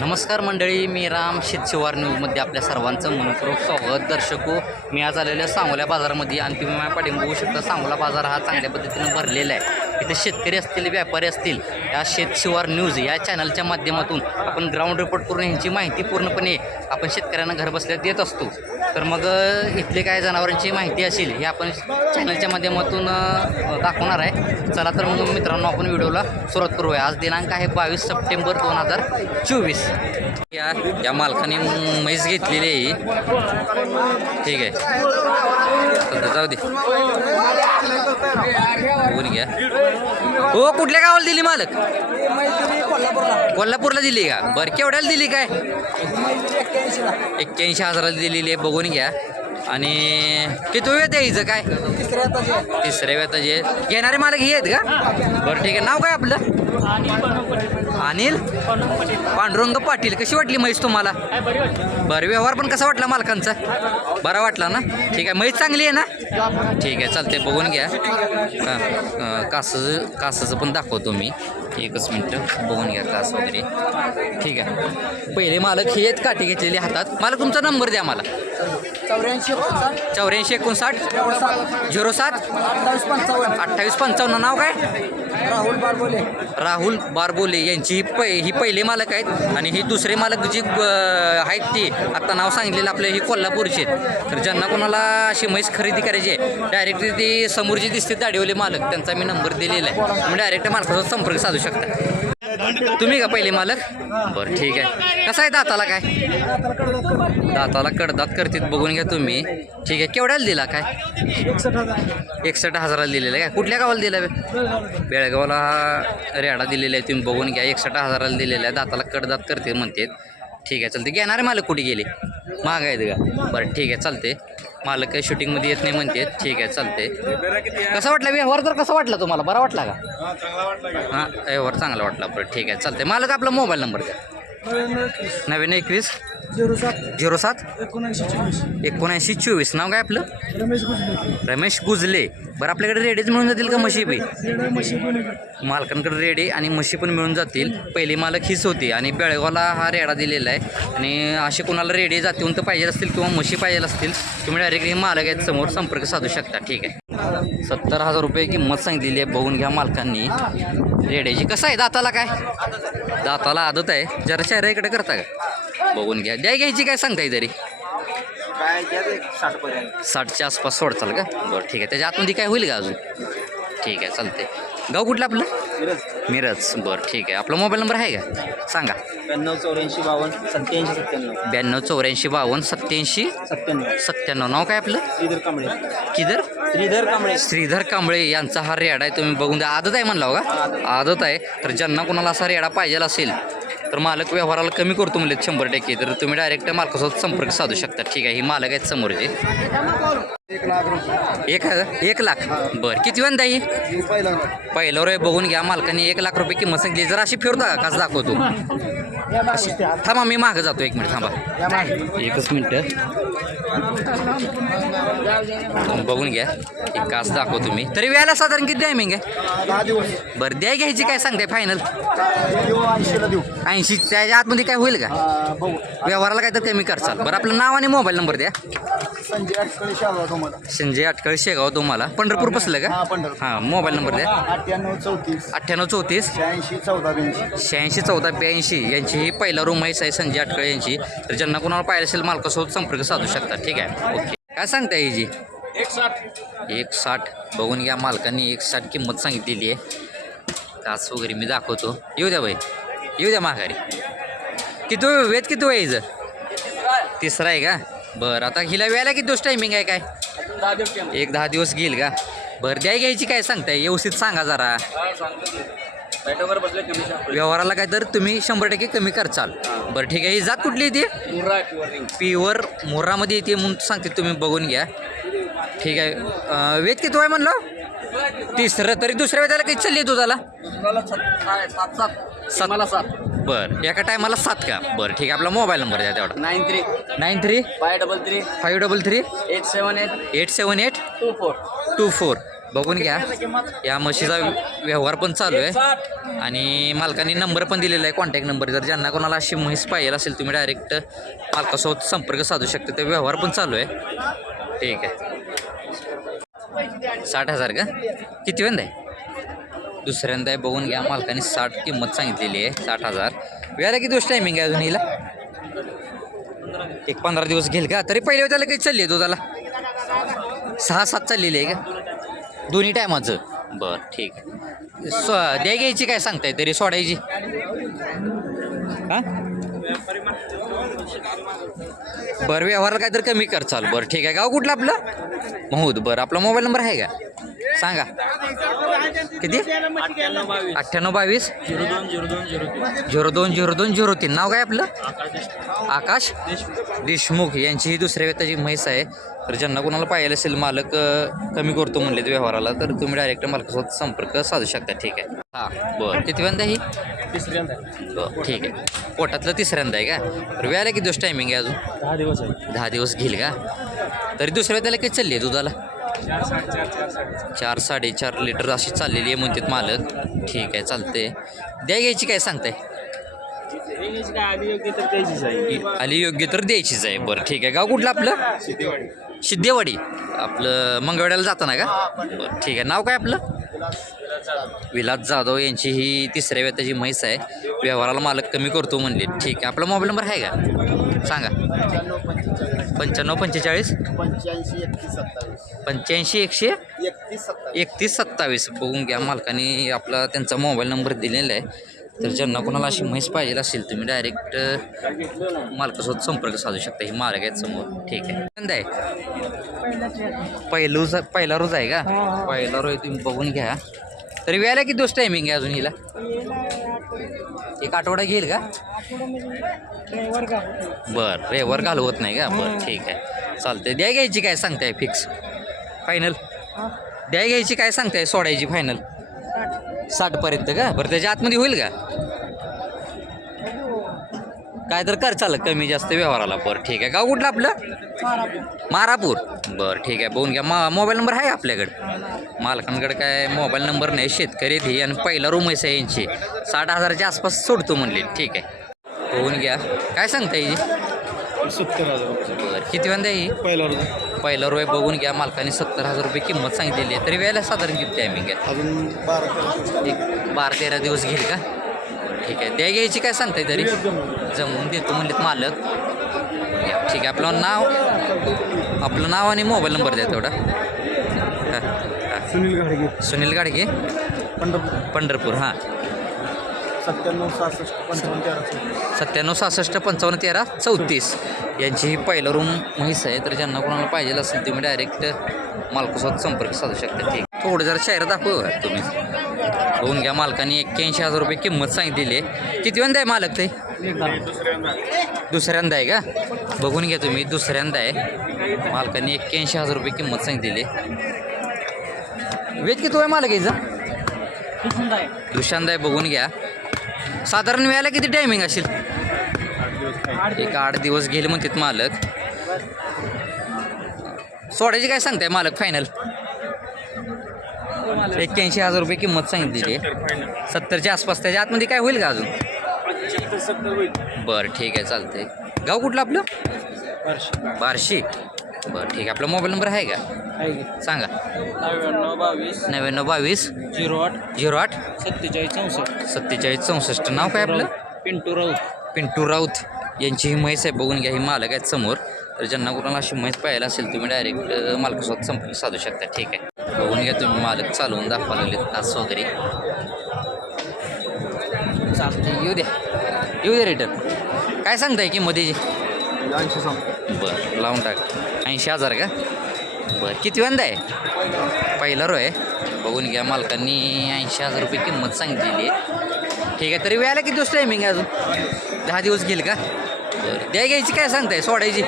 नमस्कार मंडळी, मी राम शेतशिवार न्यूजमध्ये आपल्या सर्वांचं मनपूर्वक स्वागत. दर्शको, मी आज आलेल्या सांगोला बाजारामध्ये आणि तुम्ही माझ्या पाठीमागे बघू शकता. सांगोला बाजार हा चांगल्या पद्धतीनं भरलेला आहे. इथे शेतकरी असतील, व्यापारी असतील, या शेतशिवार न्यूज या चॅनलच्या माध्यमातून आपण ग्राउंड रिपोर्ट करून ह्यांची माहिती पूर्णपणे आपण शेतकऱ्यांना घर बसल्या देत असतो. तर मग इथले काय जनावरांची माहिती असेल हे आपण चॅनलच्या माध्यमातून दाखवणार आहे. चला तर मग मित्रांनो, आपण व्हिडिओला सुरुवात करूया. आज दिनांक आहे 22 सप्टेंबर 2024. या मालकाने म्हैस घेतलेली आहे. ठीक आहे, जाऊ दे, बघून घ्या. हो, कुठल्या गावाला दिली मालक? कोल्हापूरला दिली का? बरं, केवढ्याला दिली? काय 81,000 दिलेली आहे. बघून घ्या. आणि किती वेळ द्यायचं? काय तिसऱ्या वेताचे घेणारे मालक हे आहेत का? बरं, ठीक आहे. नाव काय आपलं? अनिल पांडुरंग पाटील. कशी वाटली म्हैस तुम्हाला? बरं, व्यवहार पण कसा वाटला मालकांचा? बरा वाटला ना? ठीक आहे. म्हैस चांगली आहे ना? ठीक आहे, चालते. बघून घ्या. कासाचं पण दाखवतो मी. एकच मिनटं, बघून घ्या कास वगैरे. ठीक आहे. पहिले मालक हे आहेत, काठी घेतलेली हातात. मला तुमचा नंबर द्या. मला 84 59 07 28 55. नाव काय? राहुल बारबोले यांची ही पहिले मालक आहेत आणि ही दुसरे मालक जी आहेत ती आता नाव सांगितलेलं आपले ही कोल्हापूरचे. तर ज्यांना कोणाला अशी म्हैस खरेदी करायची आहे, डायरेक्टली ती समोर जी दिसते दाढीवाले मालक, त्यांचा मी नंबर दिलेला आहे. तुम्ही डायरेक्ट मालकासोबत संपर्क साधू शकता. तुम्ही का पहिले मालक? बरं, ठीक आहे. कसं आहे दाताला? काय दाताला कडदात करतात. बघून घ्या तुम्ही. ठीक आहे. केवढ्याला दिला? काय 61,000 दिलेला आहे. काय कुठल्या गावाला दिला? बेळगावला हा रेडा दिलेला आहे. तुम्ही बघून घ्या. 61,000 दिलेला आहे. दाताला कडदात करते म्हणते. ठीक आहे, चालते. घेणारे मालक कुठे गेले? महाग आहेत का? बरं, ठीक आहे, चालते. मालक काही शूटिंगमध्ये येत नाही म्हणते. ठीक आहे, चालते. कसा वाटला व्यवहार? तर कसा वाटला तुम्हाला? बरा वाटला का? हां, व्यवहार चांगला वाटला. बरं, ठीक आहे, चालते. मालक आपला मोबाईल नंबर द्या. 91 07 7924. नाव काय आपलं? रमेश गुजले. बरं, आपल्याकडे रेडीच मिळून जातील का म्हशी बी? मालकांकडे रेडी आणि म्हशी पण मिळून जातील. पहिली मालक हीच होती आणि बेळगावला हा रेडा दिलेला आहे. आणि असे कोणाला रेडी जातीहून तर पाहिजे असतील किंवा म्हशी पाहिजे असतील, तुम्ही डायरेक्ट हे मालक आहेत समोर संपर्क साधू शकता. ठीक आहे. 70,000 रुपये किंमत सांगितलेली आहे. बघून घ्या मालकांनी रेड्याची. कसं आहे दाताला? काय दाताला आदत आहे. जरा चेहरा इकडे करता का? बघून घ्या. द्या घ्यायची काय सांगताय तरी? 60च्या आसपास सोडचाल का? बरं, ठीक आहे. त्याच्या आतमध्ये काय होईल का अजून? ठीक आहे, चालते. गाव कुठलं आपलं? मिरज. बरं, ठीक आहे. आपला मोबाईल नंबर आहे का? सांगा. 92 84 52 87 97. नाव काय आपलं? श्रीधर कांबळे यांचा हा रेडा आहे. तुम्ही बघून द्या. आदत आहे म्हणला का? आदत आहे. तर ज्यांना कोणाला असा रेडा पाहिजे असेल तर मालक व्यवहाराला कमी करतो म्हणजे 100%. तर तुम्ही डायरेक्ट मालकासोबत संपर्क साधू शकता. ठीक आहे. ही मालक आहेत समोरचे. 1 लाख. बरं, किती वेळा ही? पहिल्यावर आहे. बघून घ्या. मालकाने 1 लाख रुपये किंमत सांगितली. जर अशी फिरता का? कसं दाखवतो? थांबा, मी मागं जातो. 1 मिनिट थांबा. 1 मिनिट बघून घ्या. एक कास दाखवतो मी. तरी वेळेला साधारण किती टायमिंग आहे? बरं, द्या घ्यायची काय सांगताय फायनल? 80. त्याच्या आतमध्ये काय होईल का? व्यवहाराला काय तर कमी करचाल. बरं, आपलं नाव आणि मोबाईल नंबर द्या. संजय अटकळे शेगाव. तुम्हाला पंढरपूर बसलं का? हां, मोबाईल नंबर द्या. 98 34 86 14 82 यांची ही पहिला रूम आहे संजय अटकळे यांची. तर ज्यांना कोणाला पाहिजे असेल मालकासोबत संपर्क साधू शकता. ठीक आहे, ओके. काय सांगताय हिची? 160. बघून घ्या. मालकांनी 160 किंमत सांगितलेली आहे. कास वगैरे मी दाखवतो. येऊ द्या बाई, येऊ द्या माघारी. किती वेळ व्हायचं? तिसरा आहे का? बरं, आता हिला वेळेला किती दिवस टायमिंग आहे? काय 10 दिवस घेईल का? बरं, द्या घ्यायची काय सांगताय? व्यवस्थित सांगा जरा. व्यवहाराला काय तर तुम्ही 100% कमी करचाल. बरं, ठीक आहे. ही जात कुठली येते? प्युअर मोरामध्ये येते म्हणून सांगते. तुम्ही बघून घ्या. ठीक आहे. वेद किती आहे म्हणलं? तिसरं. तरी दुसऱ्या वेळेला काही चालली तुझाला? 7. बरं, एका टायमाला 7 का? बरं, ठीक आहे. आपला मोबाईल नंबर द्या तेवढा. 93 533 878 24. बघून घ्या. या म्हशीचा व्यवहार पण चालू आहे आणि मालकांनी नंबर पण दिलेला आहे, कॉन्टॅक्ट नंबर. जर ज्यांना कोणाला अशी म्हैस पाहिजे असेल तुम्ही डायरेक्ट मालकासोबत संपर्क साधू शकता. ते व्यवहार पण चालू आहे. ठीक आहे. 60,000 का? किती वेंदा आहे? दुसऱ्यांदा आहे. बघून घ्या. मालकाने 60 किंमत सांगितलेली आहे. 60,000. वेळेला किती दिवस टायमिंग आहे अजून हिला? एक 15 दिवस घेईल का? तरी पहिले त्याला काही चालली आहे दुधाला? 6-7 चाललेली आहे का दोन्ही टायमाचं? बरं ठीक आहे. द्या घ्यायची काय सांगताय तरी सोडायची? हां बरं व्यवहाराला काय तर कमी कर चाल. बरं ठीक आहे. गाव कुठलं आपलं? महूद. बरं आपला मोबाईल नंबर आहे का सांगा? किती? 9822 020203. नाव काय आपलं? आकाश देशमुख यांची ही दुसऱ्या व्यक्तीची म्हैस आहे. तर ज्यांना कोणाला पाहिजे असेल मालक कमी करतो म्हणले व्यवहाराला तर तुम्ही डायरेक्ट मालकासोबत संपर्क साधू शकता. ठीक आहे. हां बरं. किती वेळा ही? तिसऱ्यांदा. बरं ठीक आहे. पोटातलं तिसऱ्यांदा आहे का? तर वेळेला किती दिवस टायमिंग आहे अजून? 10 दिवस आहे. 10 दिवस घेईल का? तरी दुसऱ्या त्याला काही चालली आहे दुधाला? 4-4.5 लिटर अशी चाललेली आहे म्हणतात मालक. ठीक आहे चालते. द्या घ्यायची काय सांगताय? आली योग्य तर द्यायचीच आहे. बरं ठीक आहे. गाव कुठलं आपलं? सिद्धेवाडी. आपलं मंगळवेड्याला जाताना का? बरं ठीक आहे. नाव काय आपलं? विलास जाधव यांची ही तिसऱ्या व्यताची म्हैस आहे. व्यवहाराला मालक कमी करतो म्हणले. ठीक आहे. आपला मोबाईल नंबर आहे का सांगा? 9545 85 131 27. बघून घ्या. मालकाने आपला त्यांचा मोबाईल नंबर दिलेला आहे. तर ज्यांना कोणाला अशी म्हैस पाहिजे असेल तुम्ही डायरेक्ट मालकासोबत संपर्क साधू शकता. ही मालक आहेत समोर. ठीक आहे. आहे पहिला रोज आहे का? पहिला रोज तुम्ही बघून घ्या. तरी वेळेला किती दिवस टायमिंग आहे अजून हिला? एक आठवडा घेईल का? बरं रेवर घालवत नाही का? बरं ठीक आहे चालतंय. द्या घ्यायची काय सांगताय फिक्स फायनल? द्या घ्यायची काय सांगताय सोडायची फायनल? 60पर्यंत का? बरं त्याच्या आतमध्ये होईल का? काय तर कर चाललं कमी जास्त व्यवहाराला. बरं ठीक आहे. गाव कुठलं आपलं? मारापूर. बरं ठीक आहे. बघून घ्या. मोबाईल नंबर आहे आपल्याकडं? मालकांकडे काय मोबाईल नंबर नाही. शेतकरी ही आणि पहिला रूम आहे यांची. 60,000च्या आसपास सोडतो म्हणले. ठीक आहे. बघून घ्या. काय सांगता येईल? 70,000. बरं किती वेळा ही? पहिला रुपये. बघून घ्या. मालकाने 70,000 रुपये किंमत सांगितलेली आहे. तरी वेळेला साधारण किती टायमिंग आहे? अजून 12-13 दिवस घेईल का? ठीक आहे. द्या घ्यायची काय सांगताय तरी? जमवून देतो म्हणलेत मालक. ठीक आहे. आपलं नाव आणि मोबाईल नंबर द्या तेवढा. सुनील गाडगे पंढरपूर. हां 97 66 55 13 34 यांची ही पहिला रूम म्हैस आहे. तर ज्यांना कोणाला पाहिजे असेल तुम्ही डायरेक्ट मालकासोबत संपर्क साधू शकता. ठीक. थोडं जरा शायर दाखवू का तुम्ही? बघून घ्या. मालकाने 81,000 रुपये किंमत सांगितलेली आहे. किती वेळा आहे मालक ते? दुसऱ्यांदा आहे का? बघून घ्या तुम्ही. दुसऱ्यांदा आहे. मालकाने 81,000 रुपये किंमत सांगितलेली आहे. वेद किती आहे मालक यायचा? दुसऱ्यांदा आहे. बघून घ्या. साधारण वेळेला किती टायमिंग असेल? एक 8 दिवस गेले म्हणतात मालक. सोडायची काय सांगताय मालक फायनल? 81,000 रुपये किंमत सांगितलेली आहे. 70च्या आसपास. त्याच्या आतमध्ये काय होईल का अजून? बरं ठीक आहे चालतंय. गाव कुठलं आपलं? बार्शी. बरं ठीक आहे. आपला मोबाईल नंबर आहे का सांगा? 9922 08 47 64. नाव काय आपलं? पिंटू राऊत यांची ही म्हैस आहे. बघून घ्या. ही मालक आहेत समोर. तर ज्यांना कोणाला अशी म्हैस पाहायला असेल तुम्ही डायरेक्ट मालकासोबत संपर्क साधू शकता. ठीक आहे. बघून घ्या तुम्ही. मालक चालवून दाखवा लागले तास वगैरे. चालते. येऊ द्या रिटर्न. काय सांगताय किंमतीची? 80. बरं लावून टाक. 80,000 का? बरं किती वेळा आहे? पहिला रो आहे. बघून घ्या. मालकांनी 80,000 रुपये किंमत सांगितलेली आहे. ठीक आहे. तरी वेळेला किती दिवस टायमिंग आहे अजून? 10 दिवस घेईल का? बरं द्या घ्यायची काय सांगताय सोडायची?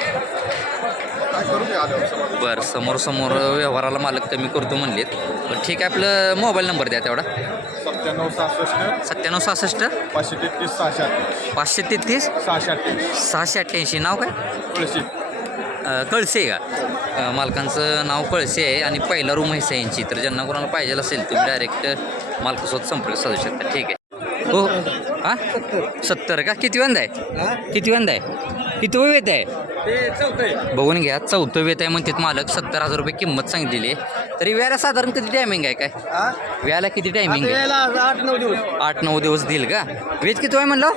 बरं समोर व्यवहाराला मालक कमी करतो म्हणलेत. बरं ठीक आहे. आपलं मोबाईल नंबर द्या तेवढा. 97 66 533 688. नाव काय? कळसे का? मालकांचं नाव कळसे आहे आणि पहिला रूम म्हैस आहे यांची. तर ज्यांना कोणाला पाहिजे असेल तुम्ही डायरेक्ट मालकासोबत संपर्क साधू शकता. ठीक आहे. हो हां 70 का? किती वेंदा आहे? किती वेंदा आहे? किती वेत आहे? बघून घ्या 4थं वेत आहे म्हणतात मालक. 70,000 रुपये किंमत सांगितलेली आहे. तरी व्याला साधारण किती टायमिंग आहे काय? व्याला किती टायमिंग आहे? 8-9 दिवस. 8-9 दिवस देईल का? वेज किती आहे म्हणलं?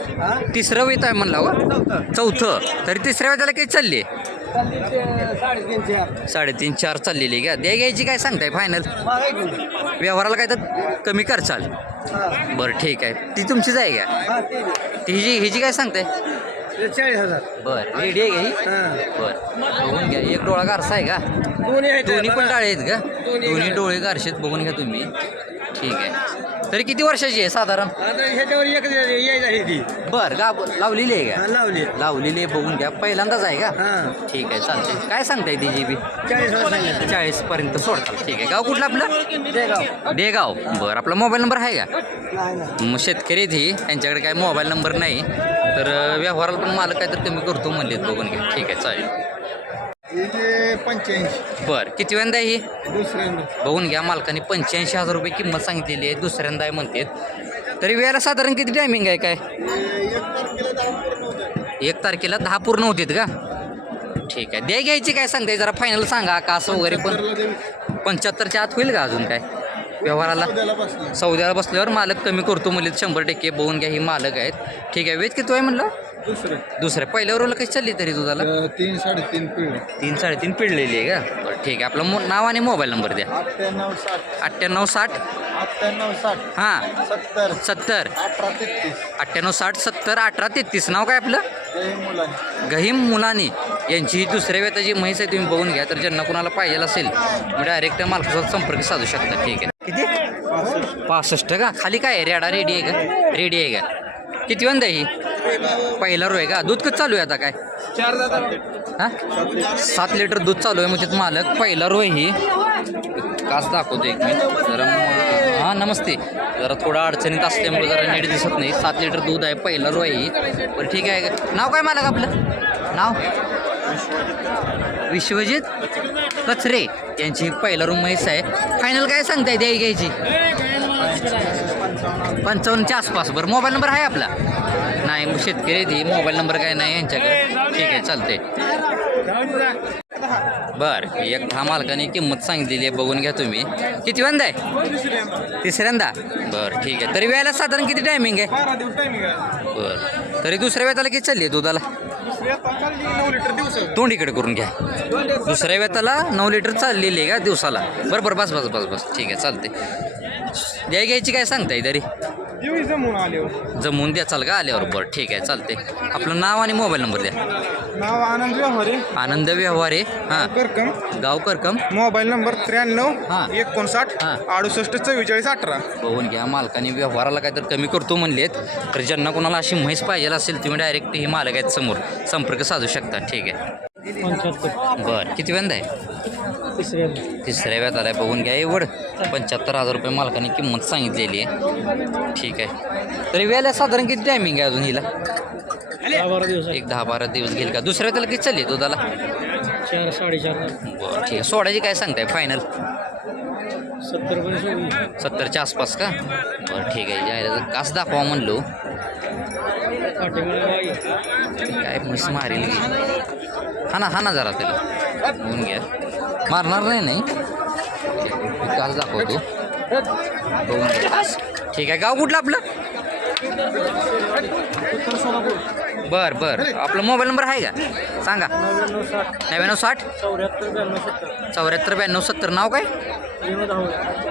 तिसरं वेत आहे म्हणलं हो. 4थं. तरी तिसऱ्या वेताला काही चालली आहे? 3.5-4 चाललेली का? घ्यायची काय सांगताय फायनल? व्यवहाराला काय तर कमी करचाल? बरं ठीक आहे. ती तुमचीच आहे का? हिची काय सांगताय? 40,000. बरं रेडी आहे का ही? बरं बघून घ्या. एक डोळा गारसा आहे का? दोन्ही पण डाळे आहेत का? दोन्ही डोळे गारशेत. बघून घ्या तुम्ही. ठीक आहे. तरी किती वर्षाची आहे साधारण? ह्याच्यावर एक यायची ती बरं गा लावलेली आहे का? लावली. लावलेली आहे. बघून घ्या. पहिल्यांदाच आहे का? ठीक आहे चालते. काय सांगताय तिची बी? 40 पर्यंत सोडतात. ठीक आहे. गाव कुठलं आपलं? देगाव. बरं आपला मोबाईल नंबर आहे का? मग शेतकरी आहेत ही. त्यांच्याकडे काय मोबाईल नंबर नाही. तर व्यवहाराला पण मालक काय तर कमी करतो म्हणलेत. बघून घ्या. ठीक आहे चालेल. 85. बरं किती वेंदा आहे ही? दुसऱ्यांदा. बघून घ्या. मालकाने 85,000 रुपये किंमत सांगितलेली आहे. दुसऱ्यांदा आहे म्हणतात. तरी वेळेला साधारण किती टायमिंग आहे काय? 1 तारखेला 10 पूर्ण होतात का? ठीक आहे. घ्यायची काय सांगताय? जरा फायनल सांगा. कास वगैरे पण 75च्या आत होईल का अजून काय व्यवहाराला? सौद्याला बसल्यावर मालक कमी करतो म्हणजे 100%. बघून घ्या. ही मालक आहेत. ठीक आहे. वेज किती आहे म्हणलं? दुसऱ्या पहिल्या रोला कशी चालली तरी दुधाला? 3-3.5 पिढ. 3-3.5 पिळलेली आहे का? बरं ठीक आहे. आपलं नाव आणि मोबाईल नंबर द्या. 98-60. 98-60 हां 70 98-60-70-18-33. नाव काय आपलं? गहीम मुलानी. यांची ही दुसऱ्या वेताची म्हैस आहे. तुम्ही बघून घ्या. तर ज्यांना कोणाला पाहिजे असेल डायरेक्ट मालकासोबत संपर्क साधू शकता. ठीक आहे. किती? 65 का? खाली काय आहे? रेडा रेडी आहे का? रेडी आहे का? किती वंदा ही? पहिला रो आहे का? दूध कसं चालू आहे आता काय? 4 हां 7 लिटर दूध चालू आहे म्हणजे मालक. पहिला रो आहे ही. कास दाखवतो एक मिनिट जरा. हां नमस्ते. जरा थोडा अडचणीत असल्यामुळे जरा नीट दिसत नाही. 7 लिटर दूध आहे. पहिला रो आहे ही. बरं ठीक आहे. नाव काय मालक आपलं? नाव विश्वजित कचरे. यांची पहिला रूम म्हैस आहे. फायनल काय सांगताय घ्यायची? 55च्या आसपास. बरं मोबाईल नंबर आहे आपला? नाही शेतकरी आहे ती. मोबाईल नंबर काय नाही यांच्याकडे. ठीक आहे चालते. बरं एक हा मालकाने किंमत सांगितलेली आहे. बघून घ्या तुम्ही. किती वेंदा आहे? तिसऱ्यांदा. बरं ठीक आहे. तरी वेळेला साधारण किती टायमिंग आहे? बरं तरी दुसऱ्या वेताला किती चालली आहे दुधाला? 9 लिटर दिवस. तोंड इकडे करून घ्या. दुसऱ्या वेताला 9 लिटर चाललेली आहे का दिवसाला? बरं बस बस बस बस. ठीक आहे चालते. घ्यायची काय सांगताय तरी? जमून द्या चाल का आल्यावर? बरं ठीक आहे चालते. आपलं नाव आणि मोबाईल नंबर द्या. नाव आनंद व्यवहारे. आनंद व्यवहारे. हां करकम. गाव करकम. मोबाईल नंबर 93 हां 59 हां 68 44 18. बघून घ्या. मालकाने व्यवहाराला काय तर कमी करतो म्हणलेत. तर ज्यांना कोणाला अशी म्हैस पाहिजे असेल तुम्ही डायरेक्ट ही मालक आहेत समोर संपर्क साधू शकता. ठीक आहे. 75. बरं किती वेंदा आहे? तिसऱ्या व्यात आलाय. बघून घ्या. एवढं 75,000 रुपये मालकाने किंमत सांगितलेली आहे. ठीक आहे. तरी वेळेला साधारण किती टायमिंग आहे अजून हिला? 1 10-12 दिवस घेईल का? दुसऱ्या त्याला किती चालली दुधाला? 4-4.5. बरं ठीक आहे. सोडायची काय सांगताय फायनल? 70च्या आसपास का? बरं ठीक आहे. जायला कास दाखवा म्हणलो. काय म्हैस मारेल की? हा ना जरा त्याला. बघून घ्या. मारणार नाही कास दाखवतो. बघून घ्या. ठीक आहे. गाव कुठलं आपलं? बरं आपला मोबाईल नंबर आहे का? सांगा. 9960 74 92 70. नाव काय?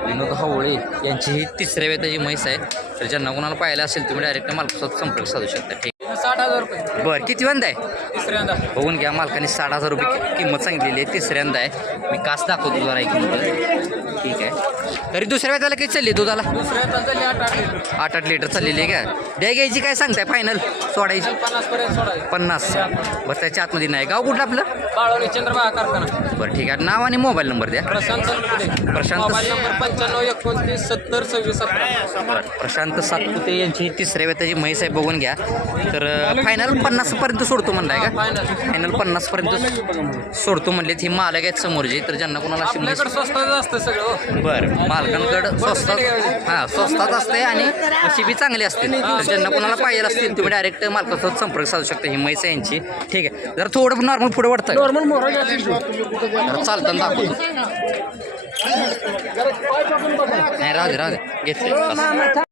विनोद हवळे. यांची ही तिसऱ्या वेताची म्हैस आहे. तर ज्यांना कोणाला पाहिलं असेल तुम्ही डायरेक्ट मालकासोबत संपर्क साधू शकता. ठीक 60,000 रुपये. बरं किती वेंदा आहे? तिसऱ्यांदा. बघून घ्या. मालकाने 60,000 रुपये किंमत सांगितलेली आहे. तिसऱ्यांदा आहे. मी कास दाखवतो जरा एक मिनिट. ठीक आहे. तरी दुसऱ्या वेळेला काही चालली दुधाला दुसऱ्या चालली 8 8 लिटर चाललेली आहे का द्या घ्यायची काय सांगताय फायनल सोडायची 50 पर्यंत सोडायचं 50 बस त्याच्या आतमध्ये नाही गाव कुठलं आपलं बाळवणी चंद्रभागा कारखाना बरं ठीक आहे नाव आणि मोबाईल नंबर द्या प्रशांत सातपुते प्रशांत मोबाईल नंबर 95 29 70 26 17 बरं प्रशांत सातपुते यांची ही तिसऱ्या वेताची म्हैस आहे बघून घ्या तर फायनल 50 पर्यंत सोडतो म्हणलाय का फायनल 50 पर्यंत सोडतो म्हणलेत ही मालक आहेत समोरची तर ज्यांना कोणाला अशी म्हैस आपल्याकडे स्वस्तात असतं सगळं बरं मालकांकडं स्वस्तात हां स्वस्तात असते आणि अशी बी चांगली असते तर ज्यांना कोणाला पाहिजे असतील तुम्ही डायरेक्ट मालकासोबत संपर्क साधू शकता ही म्हैस आहे यांची ठीक आहे जरा थोडं नॉर्मल पुढे वाटतं नॉर्मल मोहरा चालतं दाखवतो नाही राहू दे घेतले